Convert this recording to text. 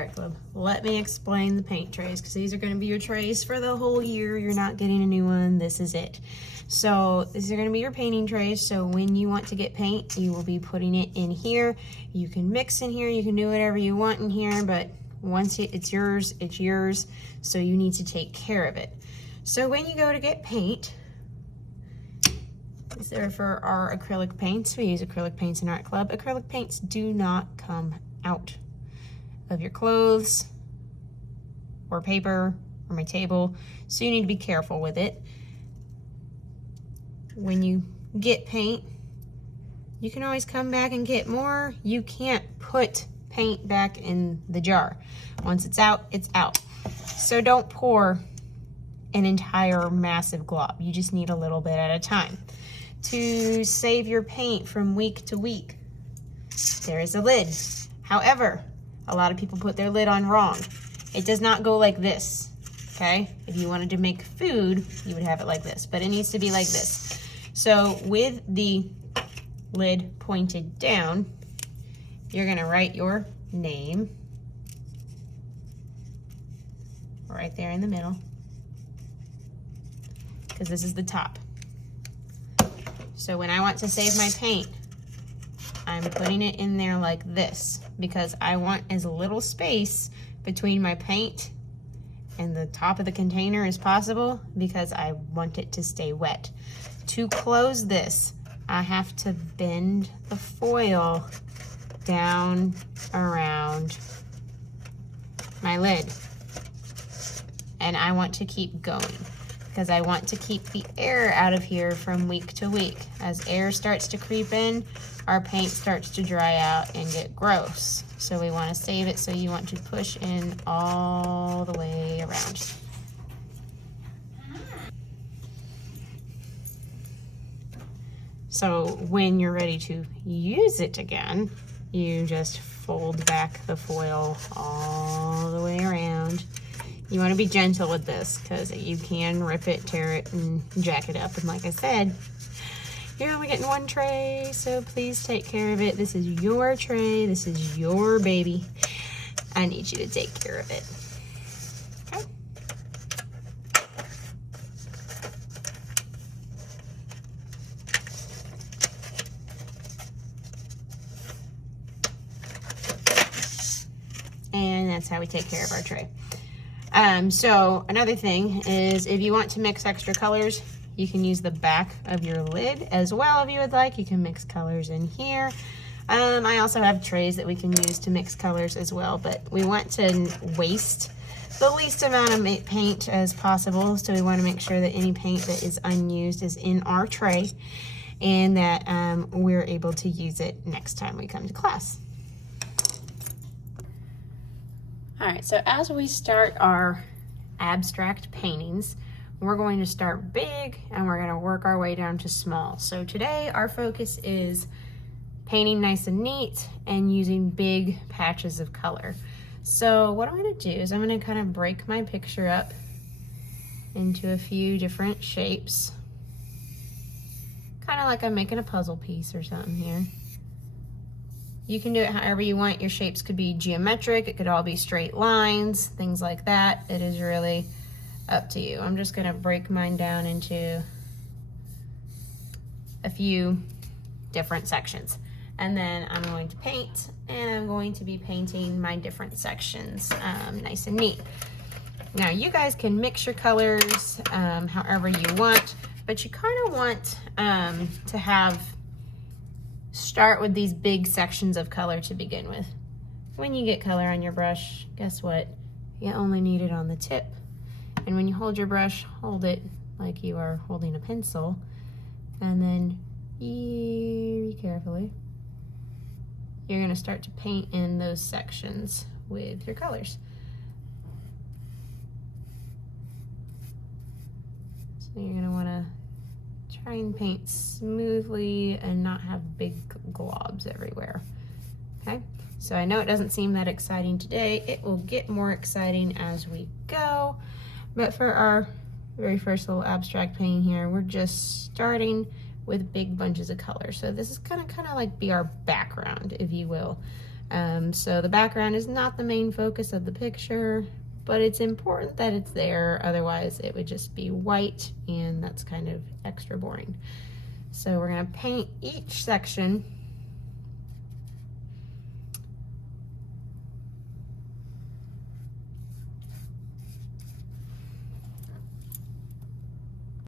Art Club, let me explain the paint trays, because these are going to be your trays for the whole year. You're not getting a new one. This is it. So these are going to be your painting trays. So when you want to get paint, you will be putting it in here. You can mix in here. You can do whatever you want in here, but once it's yours, it's yours. So you need to take care of it. So when you go to get paint, these are for our acrylic paints. We use acrylic paints in Art Club. Acrylic paints do not come out of your clothes or paper or my table, so you need to be careful with it. When you get paint, you can always come back and get more. You can't put paint back in the jar. Once it's out, it's out. So don't pour an entire massive glob. You just need a little bit at a time. To save your paint from week to week, there is a lid. However, a lot of people put their lid on wrong. It does not go like this, okay? If you wanted to make food, you would have it like this, but it needs to be like this. So with the lid pointed down, you're gonna write your name right there in the middle, because this is the top. So when I want to save my paint, I'm putting it in there like this, because I want as little space between my paint and the top of the container as possible, because I want it to stay wet. To close this, I have to bend the foil down around my lid. And I want to keep going, because I want to keep the air out of here from week to week. As air starts to creep in, our paint starts to dry out and get gross. So we want to save it, so you want to push in all the way around. So when you're ready to use it again, you just fold back the foil all the way around. You want to be gentle with this, because you can rip it, tear it, and jack it up. And like I said, you're only getting one tray, so please take care of it. This is your tray. This is your baby. I need you to take care of it. Okay? And that's how we take care of our tray. So another thing is, if you want to mix extra colors, you can use the back of your lid as well if you would like. You can mix colors in here. I also have trays that we can use to mix colors as well, but we want to waste the least amount of paint as possible. So we want to make sure that any paint that is unused is in our tray, and that we're able to use it next time we come to class. All right, so as we start our abstract paintings, we're going to start big and we're gonna work our way down to small. So today our focus is painting nice and neat and using big patches of color. So what I'm gonna do is I'm gonna kind of break my picture up into a few different shapes. Kind of like I'm making a puzzle piece or something here. You can do it however you want. Your shapes could be geometric, it could all be straight lines, things like that. It is really up to you. I'm just gonna break mine down into a few different sections. And then I'm going to paint, and I'm going to be painting my different sections nice and neat. Now you guys can mix your colors however you want, but you kind of want to start with these big sections of color to begin with. When you get color on your brush, guess what? You only need it on the tip. And when you hold your brush, hold it like you are holding a pencil, and then very carefully, you're gonna start to paint in those sections with your colors. So you're gonna wanna try and paint smoothly and not have big globs everywhere, okay? So I know it doesn't seem that exciting today. It will get more exciting as we go. But for our very first little abstract painting here, we're just starting with big bunches of color. So this is gonna kind of like be our background, if you will. So the background is not the main focus of the picture, but it's important that it's there, otherwise it would just be white and that's kind of extra boring. So we're gonna paint each section